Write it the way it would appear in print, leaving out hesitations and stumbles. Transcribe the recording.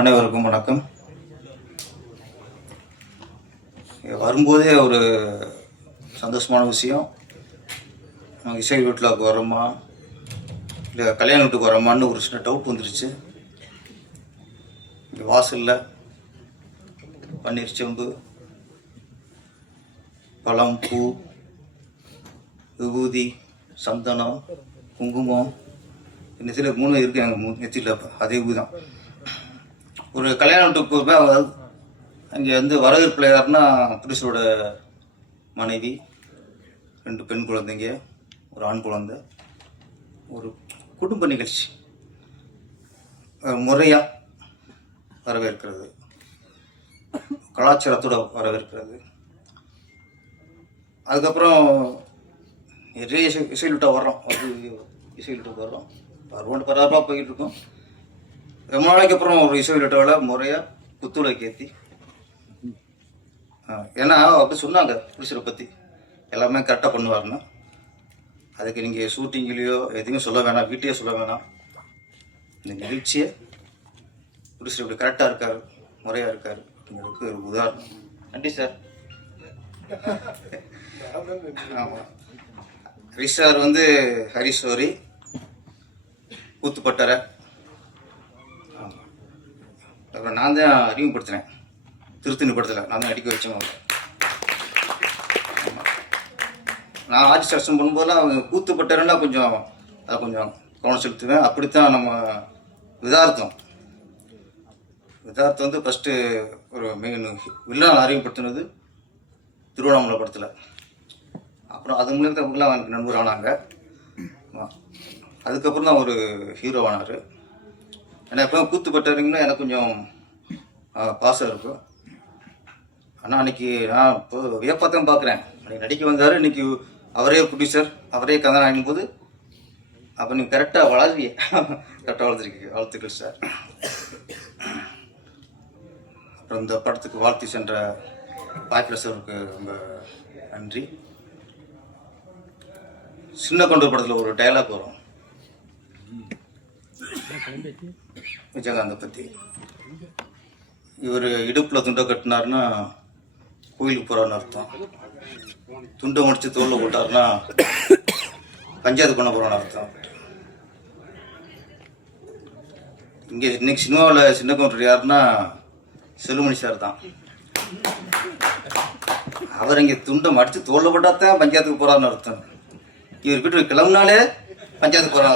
அனைவருக்கும் வணக்கம். வரும்போதே ஒரு சந்தோஷமான விஷயம். நாங்கள் இசை வீட்டில் வரோமா இல்லை கல்யாண வீட்டுக்கு வரோமான்னு ஒரு சின்ன டவுட் வந்துருச்சு. இங்கே வாசலில் பன்னீர் செம்பு, பழம், பூ, விபூதி, சந்தனம், குங்குமம், நெத்தியில் 3 இருக்குது. எங்கள் நெத்தியில் அதே பூ தான். ஒரு கல்யாண வீட்டுக்கு போய் அங்கே வந்து வரவேற்பில் யாருன்னா புருஷரோட மனைவி, 2 பெண் குழந்தைங்க, ஒரு ஆண் குழந்தை, ஒரு குடும்ப நிகழ்ச்சி முறையாக வரவேற்கிறது, கலாச்சாரத்தோடு வரவேற்கிறது. அதுக்கப்புறம் நிறைய இசையில்கிட்ட வர்றோம், இசையில்கிட்ட வர்றோம், பரவாயில்ல போய்கிட்டு இருக்கோம். ரொம்ப நாளைக்கு அப்புறம் ஒரு இசையில்கிட்ட முறையாக புத்துழைக்கு ஏற்றி, ஏன்னா அப்படி சொன்னாங்க புருஷரை பற்றி எல்லாமே கரெக்டாக பண்ணுவாருன்னு. அதுக்கு நீங்கள் ஷூட்டிங்லேயோ எதுவுமே சொல்ல வேணாம், வீட்டையே சொல்ல வேணாம். இந்த நிகழ்ச்சியை புருஷர் இப்படி கரெக்டாக இருக்கார், முறையாக இருக்கார் அப்படிங்கிறதுக்கு ஒரு உதாரணம். நன்றி சார். ஆமாம், ஹரிஷ் சார் வந்து ஹரிஸ்வரி கூத்துப்பட்டறை. ஆமாம், அப்புறம் நான் தான் அறிமுகப்படுத்தினேன், திருத்தணி படத்தில் நான் தான் அடிக்க வச்சேன். நான் ஆட்சி சர்ச்சம் பண்ணும்போதெல்லாம் அவங்க கூத்துப்பட்டறைன்னா கொஞ்சம் அதை கொஞ்சம் கவனம் செலுத்துவேன். அப்படித்தான் நம்ம விதார்த்தம் வந்து ஃபஸ்ட்டு ஒரு வில்லன் அறிமுகப்படுத்தினது திருவண்ணாமலை படத்தில். அப்புறம் அது மூலியமாக தான் எனக்கு நண்பர் ஆனாங்க. அதுக்கப்புறம் தான் ஒரு ஹீரோ ஆனார். ஏன்னா எப்போ கூத்துப்பட்டறைங்கன்னா எனக்கு கொஞ்சம் பாசம் இருக்கும். ஆனால் அன்றைக்கி நான் இப்போ வியப்பாத்தான் பார்க்குறேன். அன்றைக்கி நடிக்க வந்தார், இன்றைக்கி அவரே ப்ரொடியூசர், அவரே கதாநாயகன் போது அப்போ நீங்கள் கரெக்டாக வளர்றீங்க, கரெக்டாக வளர்த்துருக்கீங்க. வாழ்த்துக்கள் சார். அப்புறம் இந்த படத்துக்கு வாழ்த்து சென்ற பாய்பிரசருக்கு ரொம்ப நன்றி. சின்ன கொண்டூர் படத்தில் ஒரு டைலாக் வரும் விஜயகாந்தை பற்றி. இவர் இடுப்பில் துண்டை கட்டினார்னா கோயிலுக்கு போகிறான்னு அர்த்தம், துண்டை முடித்து தோளில் போட்டார்னா பஞ்சாயத்து பண்ண போகிறான்னு அர்த்தம். இங்கே இன்னைக்கு சினிமாவில் சின்ன கவுண்டர் யாருன்னா செல்லுமணி சார் தான். அவர் இங்கே துண்டை மடித்து தோளில் போட்டால் தான் பஞ்சாயத்துக்கு போகிறான்னு அர்த்தம். இவர்கிட்ட கிளம்புனாலே பஞ்சாயத்துக்கு போகிறாங்க.